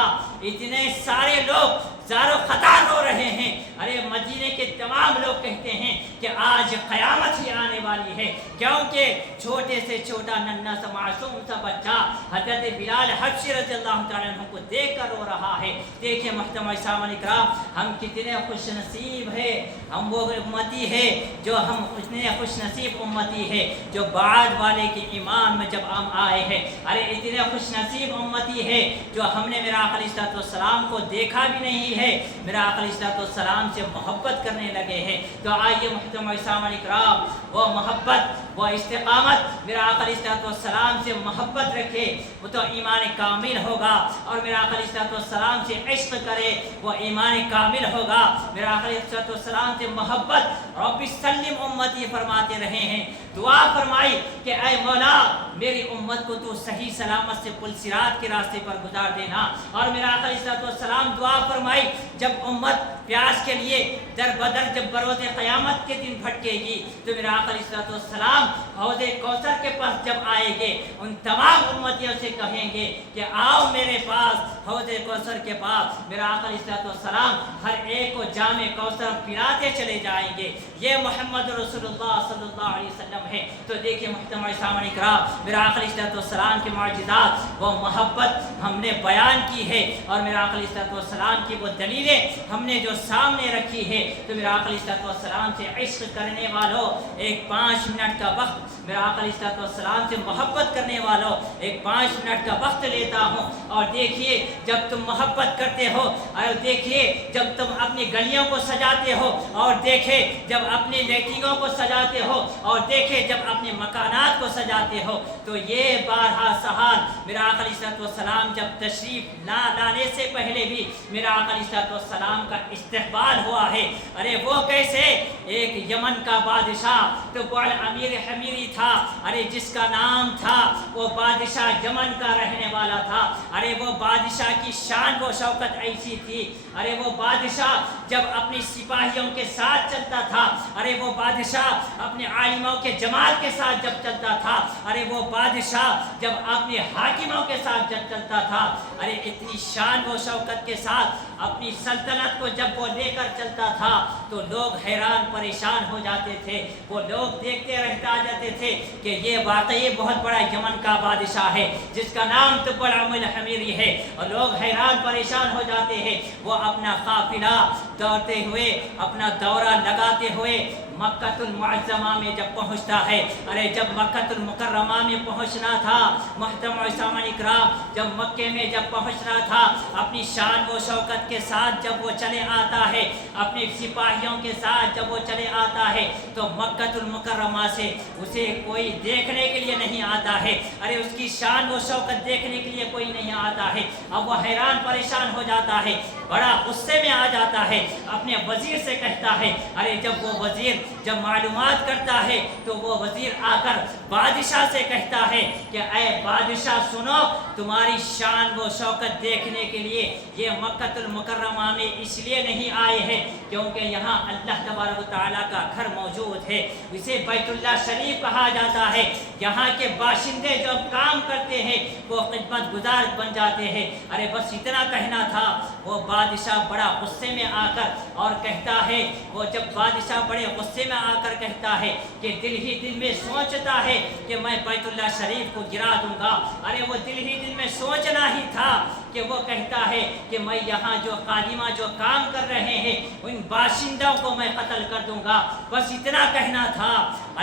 اتنے سارے لوگ زار و خطار ہو رہے ہیں۔ ارے مدینے کے تمام لوگ کہتے ہیں کہ آج قیامت ہی آنے والی ہے، کیونکہ چھوٹے سے چھوٹا ننھا سا معصوم سا بچہ حضرت بلال حبشی رضی اللہ تعالیٰ عنہ کو دیکھ کر رو رہا ہے۔ دیکھیں محترم سامعین کرام، ہم کتنے خوش نصیب ہیں، ہم وہ امتی ہے جو ہم اتنے خوش نصیب امتی ہے جو بعد والے کے ایمان میں جب ہم آئے ہیں۔ ارے اتنے خوش نصیب امتی ہے جو ہم نے میرا آقا علیہ الصلوۃ والسلام کو دیکھا بھی نہیں ہے، میرا آقا علیہ الصلوۃ والسلام سے محبت کرنے لگے ہیں۔ تو آئیے محترم سامعین کرام، وہ محبت، وہ استقامت، میرا آقا علیہ الصلوۃ والسلام سے محبت رکھے، وہ تو ایمان کامل ہوگا، اور میرا آقا علیہ الصلوۃ والسلام سے عشق کرے، وہ ایمان کامل ہوگا۔ میرا آقا علیہ الصلوۃ والسلام سے محبت رب سلم امتی فرماتے رہے ہیں، دعا فرمائی کہ اے مولا میری امت کو تو صحیح سلامت سے پل صراط کے راستے پر گزار دینا۔ اور میرا آقا علیہ الصلوۃ والسلام دعا فرمائی جب امت پیاس کے لیے در بدر جب بروز قیامت کے دن بھٹکے گی تو میرا آقا علیہ الصلوۃ والسلام حوض کوثر کے پاس جب آئیں گے ان تمام امتیوں سے کہیں گے کہ آؤ میرے پاس حوض کوثر کے پاس۔ میرا آقا علیہ الصلوۃ والسلام ہر ایک کو جام کوثر پلاتے چلے جائیں گے۔ یہ محمد رسول اللہ صلی اللہ علیہ وسلم ہے۔ تو دیکھیے محترم سامعین کرام، میرا آقا علیہ الصلوۃ والسلام کے معجزات، وہ محبت ہم نے بیان کی ہے، اور میرا آقا علیہ الصلوۃ والسلام کی وہ دلیلیں ہم نے جو سامنے رکھی ہے تو میرا آقا علیہ السلام سے عشق کرنے والوں ایک 5 منٹ کا وقت، میرا آقا علیہ السلام سے محبت کرنے والوں ایک 5 منٹ کا وقت لیتا ہوں، اور دیکھیے جب تم محبت کرتے ہو، اور دیکھیے جب تم اپنی گلیوں کو سجاتے ہو، اور دیکھے جب اپنی لیٹرینوں کو سجاتے ہو، اور دیکھے جب اپنے مکانات کو سجاتے ہو، تو یہ بارہا سال میرا آقا علیہ السلام جب تشریف لانے سے پہلے بھی میرا آقا علیہ السلام کا استقبال ہوا ہے۔ ارے وہ کیسے؟ ایک یمن کا بادشاہ تو بڑا امیر حمیری تھا، ارے جس کا نام تھا وہ بادشاہ یمن کا رہنے والا تھا۔ ارے وہ بادشاہ کی شان و شوکت ایسی تھی، ارے وہ بادشاہ جب اپنی سپاہیوں کے ساتھ چلتا تھا، ارے وہ بادشاہ اپنے عالموں کے جمال کے ساتھ جب چلتا تھا، ارے وہ بادشاہ جب اپنے حاکموں کے ساتھ جب چلتا تھا، ارے اتنی شان و شوکت کے ساتھ اپنی سلطنت کو جب وہ لے کر چلتا تھا تو لوگ حیران پریشان ہو جاتے تھے، وہ لوگ دیکھتے رہتے آ جاتے تھے کہ یہ واقعی بہت بڑا یمن کا بادشاہ ہے جس کا نام تبع الحمیری ہے، اور لوگ حیران پریشان ہو جاتے ہیں۔ وہ اپنا قافلہ دوڑتے ہوئے، اپنا دورہ لگاتے ہوئے مکہ المعظمہ میں جب پہنچتا ہے، ارے جب مکہ المکرمہ میں پہنچنا تھا، محترم سامعین اکرام، جب مکے میں جب پہنچنا تھا، اپنی شان و شوکت کے ساتھ جب وہ چلے آتا ہے، اپنے سپاہیوں کے ساتھ جب وہ چلے آتا ہے تو مکہ المکرمہ سے اسے کوئی دیکھنے کے لیے نہیں آتا ہے، ارے اس کی شان و شوکت دیکھنے کے لیے کوئی نہیں آتا ہے۔ اب وہ حیران پریشان ہو جاتا ہے، بڑا غصے میں آ جاتا ہے، اپنے وزیر سے کہتا ہے، ارے جب وہ وزیر جب معلومات کرتا ہے تو وہ وزیر آ کر بادشاہ سے کہتا ہے کہ اے بادشاہ سنو، تمہاری شان و شوکت دیکھنے کے لیے یہ مکہ المکرمہ میں اس لیے نہیں آئے ہیں کیونکہ یہاں اللہ تبارک و تعالیٰ کا گھر موجود ہے، اسے بیت اللہ شریف کہا جاتا ہے۔ یہاں کے باشندے جو کام کرتے ہیں وہ خدمت گزار بن جاتے ہیں۔ ارے بس اتنا کہنا تھا، وہ بادشاہ بڑا غصے میں آ کر اور کہتا ہے، وہ جب بادشاہ بڑے غصے میں آ کر کہتا ہے کہ دل ہی دل میں سوچتا ہے کہ میں بیت اللہ شریف کو گرا دوں گا، ارے وہ دل ہی دل میں سوچنا ہی تھا کہ وہ کہتا ہے کہ میں یہاں جو خادمہ جو کام کر رہے ہیں ان باشندوں کو میں قتل کر دوں گا، بس اتنا کہنا تھا۔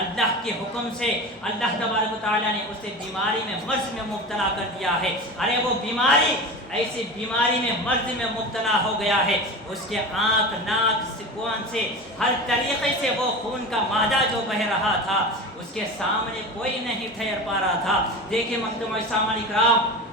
اللہ کے حکم سے اللہ تبارک و تعالیٰ نے اسے بیماری میں مرض میں مبتلا کر دیا ہے، ارے وہ بیماری ایسی بیماری میں مرض میں مبتلا ہو گیا ہے، اس کے آنکھ ناک سکون سے ہر طریقے سے وہ خون کا مادہ جو بہ رہا تھا اس کے سامنے کوئی نہیں ٹھہر پا رہا تھا۔ دیکھیں محترم سامعین اکرام،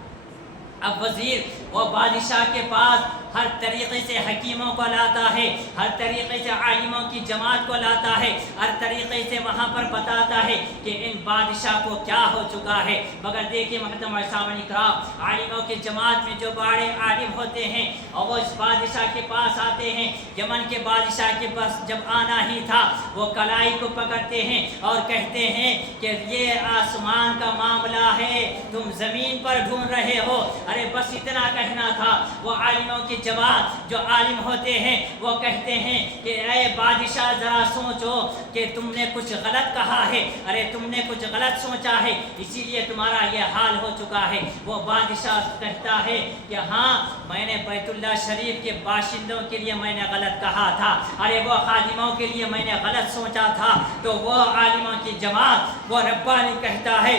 اب وزیر وہ بادشاہ کے پاس ہر طریقے سے حکیموں کو لاتا ہے، ہر طریقے سے عالموں کی جماعت کو لاتا ہے، ہر طریقے سے وہاں پر بتاتا ہے کہ ان بادشاہ کو کیا ہو چکا ہے۔ مگر دیکھیے محترم سامعین اکرام، عالموں کی جماعت میں جو بڑے عالم ہوتے ہیں اور وہ اس بادشاہ کے پاس آتے ہیں، یمن کے بادشاہ کے پاس جب آنا ہی تھا وہ کلائی کو پکڑتے ہیں اور کہتے ہیں کہ یہ آسمان کا معاملہ ہے، تم زمین پر ڈھونڈ رہے ہو۔ ارے بس اتنا کہنا تھا، وہ عالموں کی جماعت جو عالم ہوتے ہیں وہ کہتے ہیں کہ اے بادشاہ ذرا سوچو کہ تم نے کچھ غلط کہا ہے، ارے تم نے کچھ غلط سوچا ہے اسی لیے تمہارا یہ حال ہو چکا ہے۔ وہ بادشاہ کہتا ہے کہ ہاں میں نے بیت اللہ شریف کے باشندوں کے لیے میں نے غلط کہا تھا، ارے وہ خادموں کے لیے میں نے غلط سوچا تھا۔ تو وہ عالموں کی جماعت وہ ربانی کہتا ہے،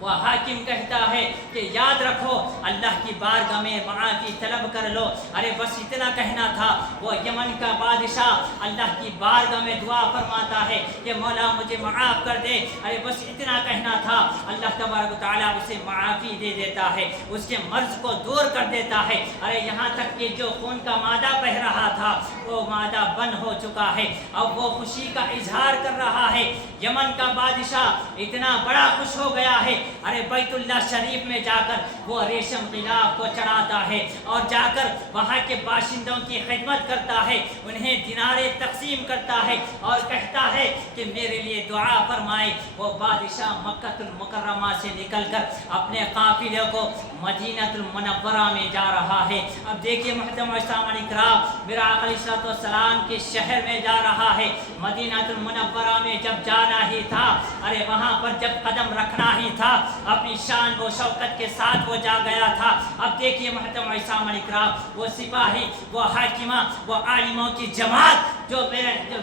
وہ حاکم کہتا ہے کہ یاد رکھو اللہ کی بارگاہ میں معافی طلب کر لو۔ ارے بس اتنا کہنا تھا، وہ یمن کا بادشاہ اللہ کی بارگاہ میں دعا فرماتا ہے کہ مولا مجھے معاف کر دے۔ ارے بس اتنا کہنا تھا، اللہ تبارک و تعالیٰ اسے معافی دے دیتا ہے، اس کے مرض کو دور کر دیتا ہے۔ ارے یہاں تک کہ جو خون کا مادہ بہ رہا تھا وہ مادہ بند ہو چکا ہے، اب وہ خوشی کا اظہار کر رہا ہے۔ یمن کا بادشاہ اتنا بڑا خوش ہو گیا ہے، ارے بیت اللہ شریف میں جا کر وہ ریشم غلاف کو چڑھاتا ہے اور جا کر وہاں کے باشندوں کی خدمت کرتا ہے، انہیں دینارے تقسیم کرتا ہے اور کہتا ہے کہ میرے لیے دعا فرمائے۔ وہ بادشاہ مکہ المکرمہ سے نکل کر اپنے قافلے کو مدینہ المنورہ میں جا رہا ہے۔ اب دیکھیے محترم سامعین اکرام، میرا آقا علیہ السلام کے شہر میں جا رہا ہے، مدینہ المنورہ میں جب جانا ہی تھا، ارے وہاں پر جب قدم رکھنا ہی تھا اپنی شان و شوکت کے ساتھ وہ جا گیا تھا۔ اب دیکھیے محترم سامعین کرام، وہ سپاہی، وہ حاکمہ، وہ عالموں کی جماعت جو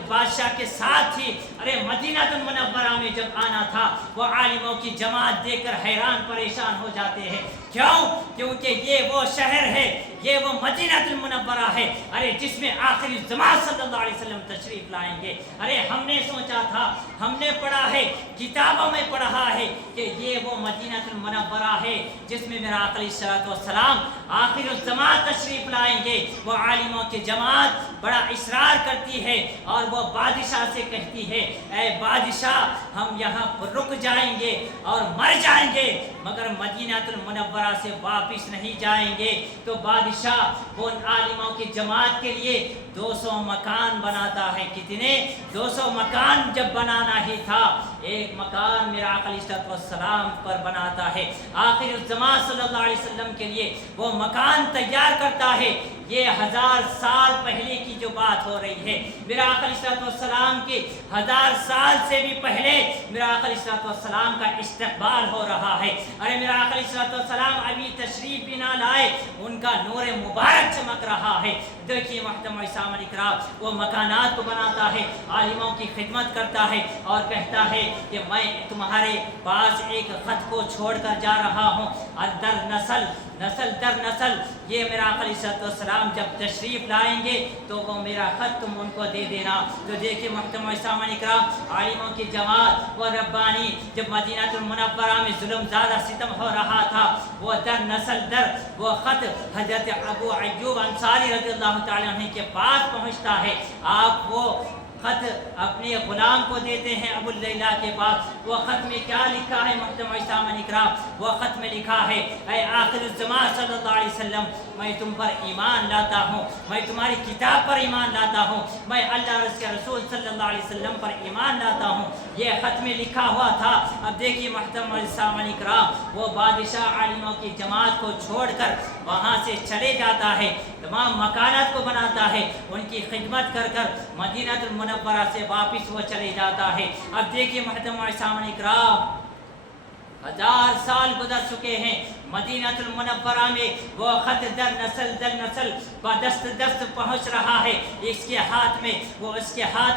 بادشاہ کے ساتھ تھی، ارے مدینہ المنورہ میں جب آنا تھا وہ عالموں کی جماعت دیکھ کر حیران پریشان ہو جاتے ہیں۔ کیوں؟ کیونکہ یہ وہ شہر ہے، یہ وہ مدینہ المنورہ ہے، ارے جس میں آخری زمان صلی اللہ علیہ وسلم تشریف لائیں گے۔ ارے ہم نے سوچا تھا، ہم نے پڑھا ہے، کتابوں میں پڑھا ہے کہ یہ وہ مدینہ المنورہ ہے جس میں میرا آقا علیہ الصلوۃ والسلام آخر الزمان تشریف لائیں گے۔ وہ عالموں کی جماعت بڑا اصرار کرتی ہے اور وہ بادشاہ سے کہتی ہے، اے بادشاہ ہم یہاں پر رک جائیں گے اور مر جائیں گے مگر مدینہ المنورہ سے واپس نہیں جائیں گے۔ تو بادشاہ وہ عالموں کی جماعت کے لیے 200 مکان بناتا ہے۔ کتنے؟ 200 مکان جب بنانا ہی تھا، ایک مکان میرا آقا علیہ السلام پر بناتا ہے۔ آخر الزمان صلی اللہ علیہ وسلم کے لیے وہ مکان تیار کرتا ہے۔ یہ 1000 سال پہلے کی جو بات ہو رہی ہے، میرا آقا علیہ السلام کے 1000 سال سے بھی پہلے میرا آقا علیہ السلام کا استقبال ہو رہا ہے۔ ارے میرا آقا علیہ السلام ابھی تشریف بھی نہ لائے، ان کا نور مبارک چمک رہا ہے۔ دیکھیے محترم سامعین کرام، وہ مکانات کو بناتا ہے، عالموں کی خدمت کرتا ہے اور کہتا ہے کہ میں تمہارے پاس ایک خط کو چھوڑ کر جا رہا ہوں، اور نسل در نسل یہ میرا آقا علیہ السلام جب تشریف لائیں گے تو وہ میرا خط تم ان کو دے دینا۔ تو دیکھیے محترم سامعین کرام، عالموں کی جماعت وہ ربانی جب مدینہ المنورہ میں ظلم زیادہ ستم ہو رہا تھا، وہ در نسل در وہ خط حضرت ابو ایوب انصاری رضی اللہ تعالیٰ عنہ کے پاس پہنچتا ہے۔ آپ وہ خط اپنے غلام کو دیتے ہیں ابو لیلہ کے پاس۔ وہ خط میں کیا لکھا ہے محترم سامعین کرام؟ وہ خط میں لکھا ہے، اے آخر الزمان صلی اللہ علیہ وسلم، میں تم پر ایمان لاتا ہوں، میں تمہاری کتاب پر ایمان لاتا ہوں، میں اللہ اور اس کے رسول صلی اللہ علیہ وسلم پر ایمان لاتا ہوں۔ یہ خط میں لکھا ہوا تھا۔ اب دیکھیے محترم سامعین کرام، وہ بادشاہ عالموں کی جماعت کو چھوڑ کر وہاں سے چلے جاتا ہے، تمام مکانات کو بناتا ہے، ان کی خدمت کر کر مدینہ المنورہ سے واپس وہ چلے جاتا ہے۔ اب دیکھیے محترم سامعین کرام، 1000 سال گزر چکے ہیں، مدینہ المنورہ میں وہ خط در نسل دست دست پہنچ رہا ہے۔ اس کے ہاتھ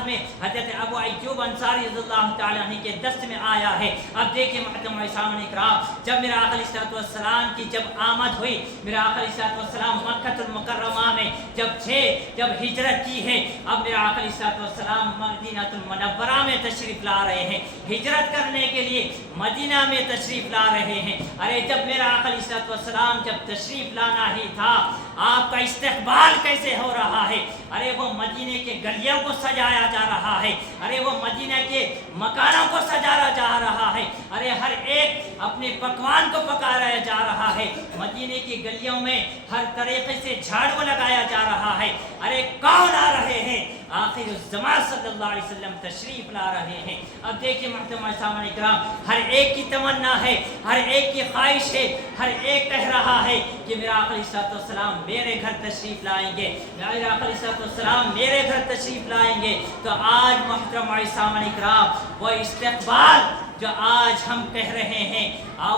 میں حضرت ابو ایوب انصاری رضی اللہ تعالیٰ عنہ کے دست میں آیا ہے۔ اب دیکھیے محترم سامعین کرام، جب میرا آقا علیہ السلام کی جب آمد ہوئی، میرا آقا علیہ السلام مکہ المکرمہ میں جب ہجرت کی ہے، اب میرا آقا علیہ السلام مدینہ المنورہ میں تشریف لا رہے ہیں، ہجرت کرنے کے لیے مدینہ میں تشریف لا رہے ہیں۔ ارے جب میرا آقا علیہ السلام جب تشریف لانا ہی تھا، آپ کا استقبال کیسے ہو رہا ہے؟ ارے وہ مدینے کے گلیوں کو سجایا جا رہا ہے، ارے وہ مدینہ کے مکانوں کو سجایا جا رہا ہے، ارے ہر ایک اپنے پکوان کو پکایا جا رہا ہے، مدینے کی گلیوں میں ہر طریقے سے جھاڑو لگایا جا رہا ہے۔ ارے کون آ رہے ہیں؟ آخر الزمان صلی اللہ علیہ وسلم تشریف لا رہے ہیں۔ اب دیکھیے محترم سامعین کرام، ہر ایک کی تمنا ہے، ہر ایک کی خواہش ہے، ہر ایک کہہ رہا ہے کہ میرا آقا علیہ السلام میرے گھر تشریف لائیں گے، میرا آقا علیہ السلام میرے گھر تشریف لائیں گے۔ تو آج محترم سامعین کرام، وہ استقبال جو آج ہم کہہ رہے ہیں،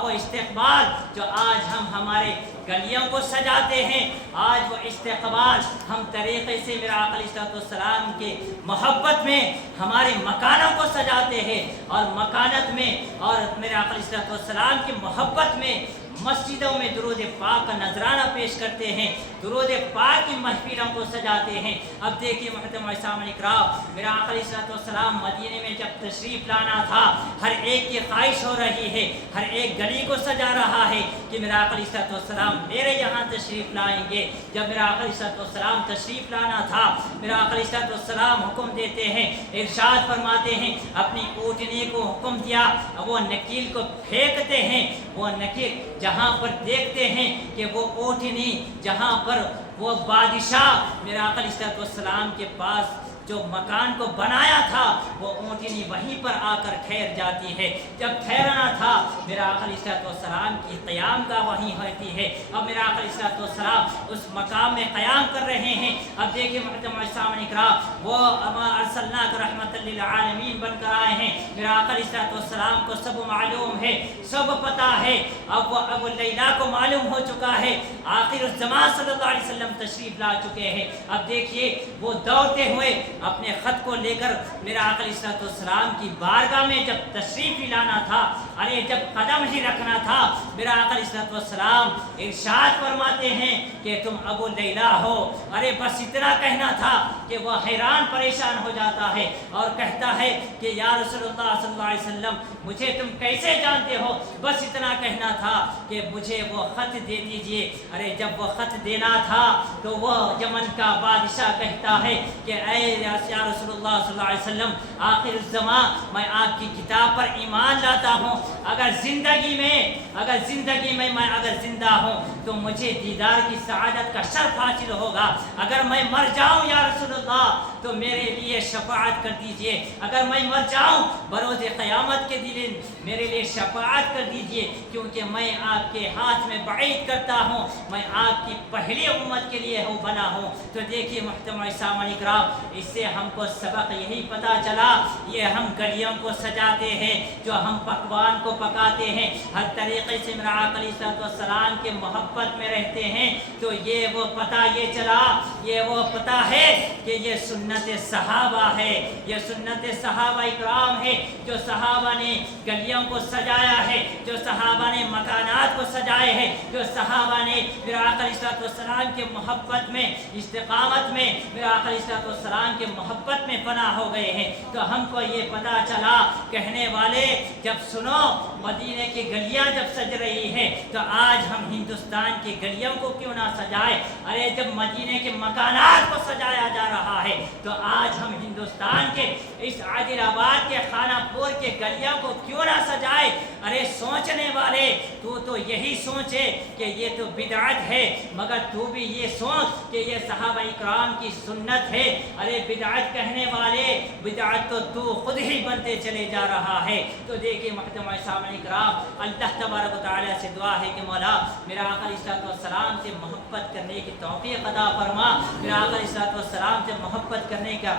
وہ استقبال جو آج ہم ہمارے گلیوں کو سجاتے ہیں، آج وہ استقبال ہم طریقے سے میرا آقا علیہ السلام کے محبت میں ہمارے مکانوں کو سجاتے ہیں، اور مکانت میں اور میرے آقا علیہ السلام کی محبت میں مسجدوں میں درود پاک کا نذرانہ پیش کرتے ہیں، درود پاک کی محفلوں کو سجاتے ہیں۔ اب دیکھیے محترم سامعین کرام، میرا آقا علیہ السلام مدینے میں جب تشریف لانا تھا، ہر ایک کی خواہش ہو رہی ہے، ہر ایک گلی کو سجا رہا ہے کہ میرا آقا علیہ السلام میرے یہاں تشریف لائیں گے۔ جب میرا آقا علیہ السلام تشریف لانا تھا، میرا آقا علیہ السلام حکم دیتے ہیں، ارشاد فرماتے ہیں، اپنی اونٹنی کو حکم دیا، وہ نکیل کو پھینکتے ہیں، وہ نکیل جہاں پر دیکھتے ہیں کہ وہ اونٹنی جہاں پر وہ بادشاہ میرا آقا علیہ السلام کے پاس جو مکان کو بنایا تھا، وہ اونٹ ہوتی نہیں وہیں پر آ کر ٹھہر جاتی ہے۔ جب ٹھہرنا تھا میرا آقا علیہ الصلوۃ والسلام کی قیام گاہ وہیں ہوتی ہے، اب میرا آقا علیہ الصلوۃ والسلام اس مقام میں قیام کر رہے ہیں۔ اب دیکھیں محترم سامعین اکرام، وہ اما ارسلناک رحمۃ للعالمین بن کر آئے ہیں۔ میرا آقا علیہ الصلوۃ والسلام کو سب معلوم ہے، سب پتہ ہے۔ اب وہ ابو لیلہ کو معلوم ہو چکا ہے، آخر الزمان صلی اللہ علیہ وسلم تشریف لا چکے ہیں۔ اب دیکھیے وہ دوڑتے ہوئے اپنے خط کو لے کر میرا آقا علیہ الصلوۃ والسلام کی بارگاہ میں جب تشریف لانا تھا، ارے جب قدم ہی رکھنا تھا، میرا آقا علیہ الصلوۃ والسلام ارشاد فرماتے ہیں کہ تم ابو لیلہ ہو۔ ارے بس اتنا کہنا تھا کہ وہ حیران پریشان ہو جاتا ہے اور کہتا ہے کہ یا رسول اللہ صلی اللہ علیہ وسلم مجھے تم کیسے جانتے ہو؟ بس اتنا کہنا تھا کہ مجھے وہ خط دے دیجئے۔ ارے جب وہ خط دینا تھا تو وہ یمن کا بادشاہ کہتا ہے کہ اے یا رسول اللہ صلی اللہ علیہ وسلم، آخر الزمان میں آپ کی کتاب پر ایمان لاتا ہوں، اگر زندگی میں میں اگر زندہ ہوں تو مجھے دیدار کی سعادت کا شرف حاصل ہوگا، اگر میں مر جاؤں یا رسول اللہ تو میرے لیے شفاعت کر دیجئے، اگر میں مر جاؤں بروز قیامت کے دن میرے لیے شفاعت کر دیجئے، کیونکہ میں آپ کے ہاتھ میں بعید کرتا ہوں، میں آپ کی پہلی امت کے لیے بنا ہوں۔ تو دیکھیے محترم سامعین اکرام، اس سے ہم کو سبق یہی پتہ چلا، یہ ہم گلیوں کو سجاتے ہیں، جو ہم پکوان کو پکاتے ہیں، ہر طریقے سے میرا آقا علیہ الصلوۃ والسلام کے محبت میں رہتے ہیں، تو یہ وہ پتہ یہ چلا، یہ وہ پتہ ہے کہ یہ سنت صحابہ ہے، یہ سنت صحابہ اکرام ہے، جو صحابہ نے گلیوں کو سجایا ہے، جو صحابہ نے مکانات کو سجائے ہیں، جو صحابہ نے میرا آقا علیہ الصلوۃ والسلام کے محبت میں، استقامت میں، میرا آقا علیہ الصلوۃ والسلام کے محبت میں فنا ہو گئے ہیں۔ تو ہم کو یہ پتہ چلا، کہنے والے جب سنو مدینے کی گلیاں جب سج رہی ہیں تو آج ہم ہندوستان کی گلیوں کو کیوں نہ سجائے؟ ارے جب مدینے کے مکانات کو سجایا جا رہا ہے تو آج ہم ہندوستان کے اس عادل آباد کے خانہ پور کے گلیوں کو کیوں نہ سجائے؟ ارے سوچنے والے تو یہی سوچے کہ یہ تو بدعت ہے، مگر تو بھی یہ سوچ کہ یہ صحابہ اکرام کی سنت ہے۔ ارے بدعت کہنے والے، بدعت تو خود ہی بنتے چلے جا رہا ہے۔ تو دیکھیں محترم سامعین اکرام، اللہ تبارک و تعالیٰ سے دعا ہے کہ مولا میرا آقا علیہ الصلوۃ والسلام سے محبت کرنے کی توفیق عطا فرما، میرا آقا علیہ الصلوۃ والسلام سے محبت کرنے کا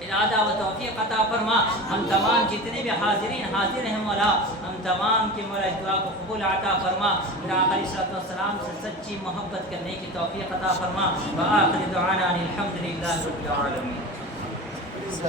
ارادہ و توفیق عطا فرما۔ ہم تمام جتنے بھی حاضرین حاضر ہیں مولا، ہم تمام کی مولا اس دعا کو قبول عطا فرما، میرا آقا علیہ الصلوۃ والسلام سے سچی محبت کرنے کی توفیق عطا فرما۔ وآخر دعوانا ان الحمد للہ رب العالمین۔